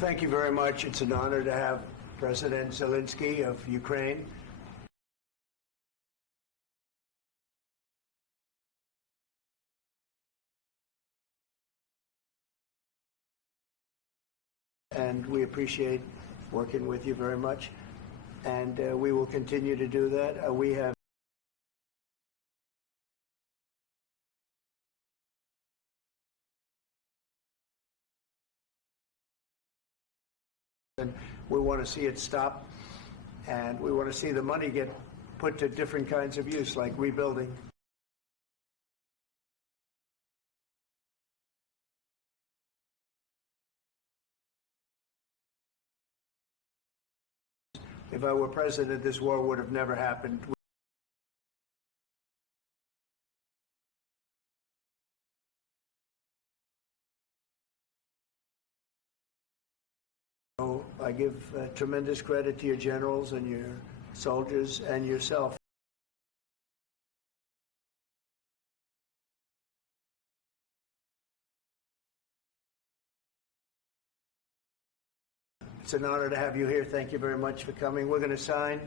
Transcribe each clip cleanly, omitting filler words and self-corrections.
thank you very much. It's an honor to have President Zelenskyy of Ukraine. And we appreciate working with you very much. And we will continue to do that. We have and we want to see it stop, and we want to see the money get put to different kinds of use, like rebuilding. If I were president, this war would have never happened. I give tremendous credit to your generals and your soldiers and yourself. It's an honor to have you here. Thank you very much for coming. We're going to sign.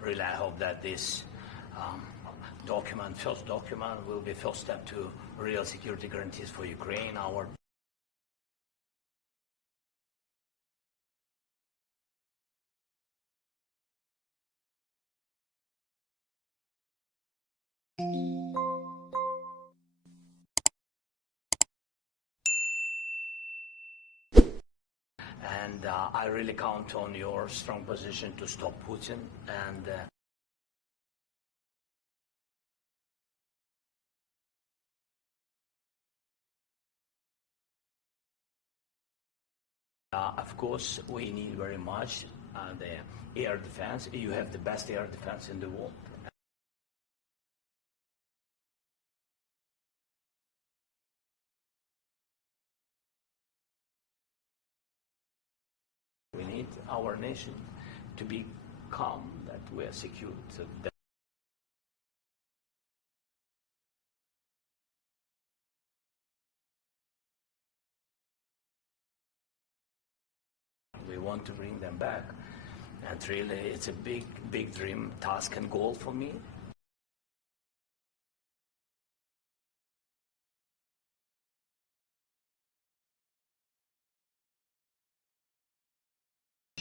Really, I hope that this first document, will be first step to real security guarantees for Ukraine. And I really count on your strong position to stop Putin, and of course, we need very much the air defense. You have the best air defense in the world. We need our nation to be calm, that we are secure. So that we want to bring them back. And really, it's a big dream, task, and goal for me.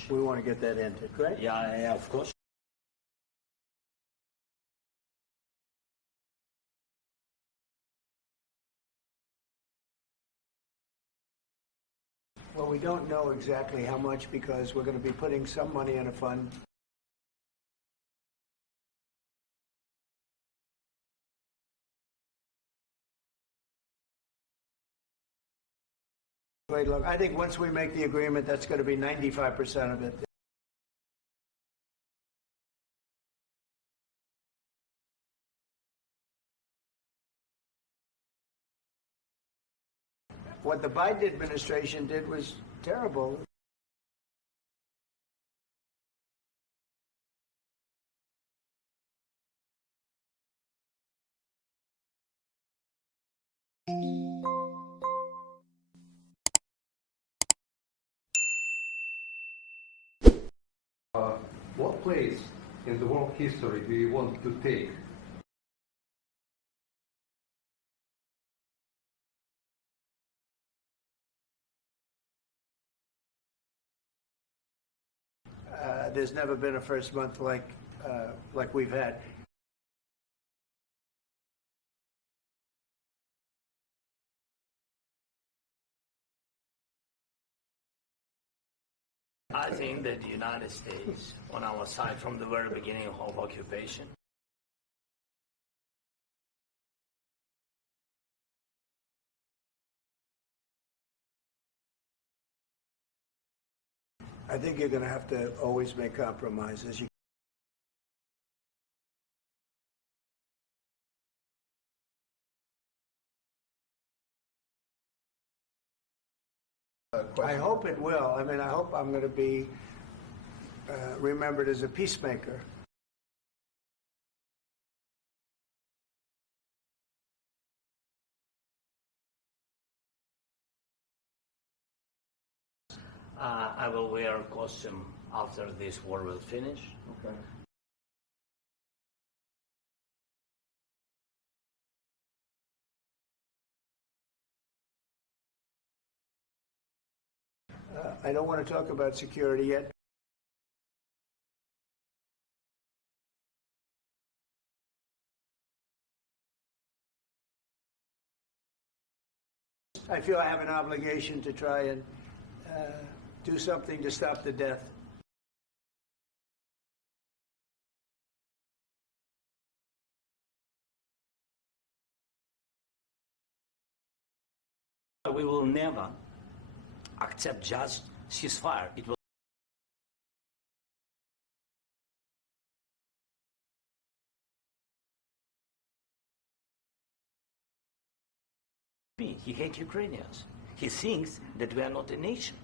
We want to get that ended, correct? Yeah, of course. Well, we don't know exactly how much because we're going to be putting some money in a fund. Wait, look, I think once we make the agreement, that's going to be 95% of it. What the Biden administration did was terrible. What place in the world history do you want to take? There's never been a first month like we've had. I think that the United States, on our side from the very beginning of occupation, I think you're going to have to always make compromises. I hope it will. I mean, I hope I'm going to be remembered as a peacemaker. I will wear a costume after this war will finish. Okay. I don't want to talk about security yet. I feel I have an obligation to try and do something to stop the death. We will never accept just ceasefire. It will be. He hates Ukrainians. He thinks that we are not a nation.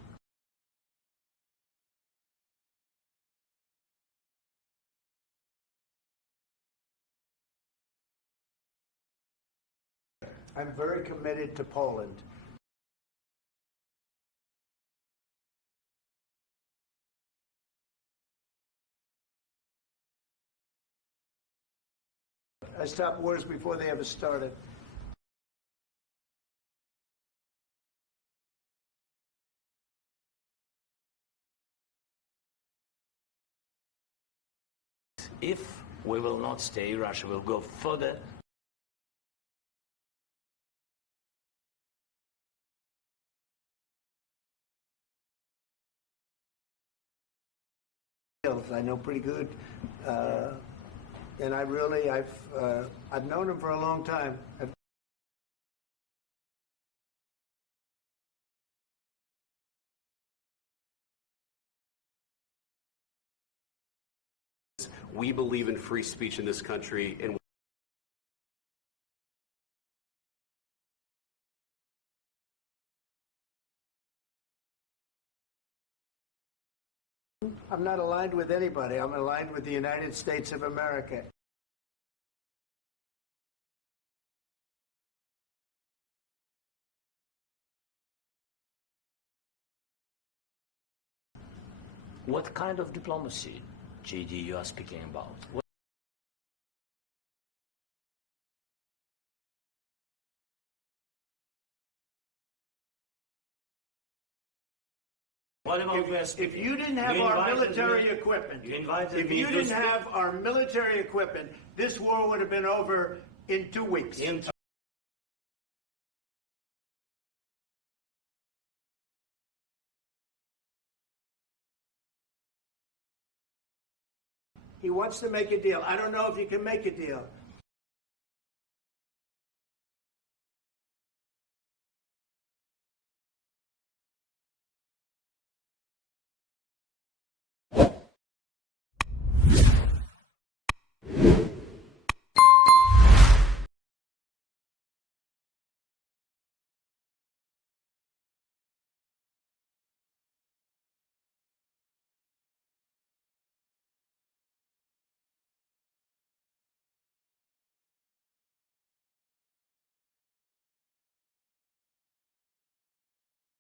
I'm very committed to Poland. I stop wars before they ever started. If we will not stay, Russia will go further. I know pretty good, and I've known him for a long time. We believe in free speech in this country, and I'm not aligned with anybody. I'm aligned with the United States of America. What kind of diplomacy, JD, you are speaking about? What about West? If you didn't have our military equipment, if you didn't have our military equipment, this war would have been over in 2 weeks. He wants to make a deal. I don't know if you can make a deal.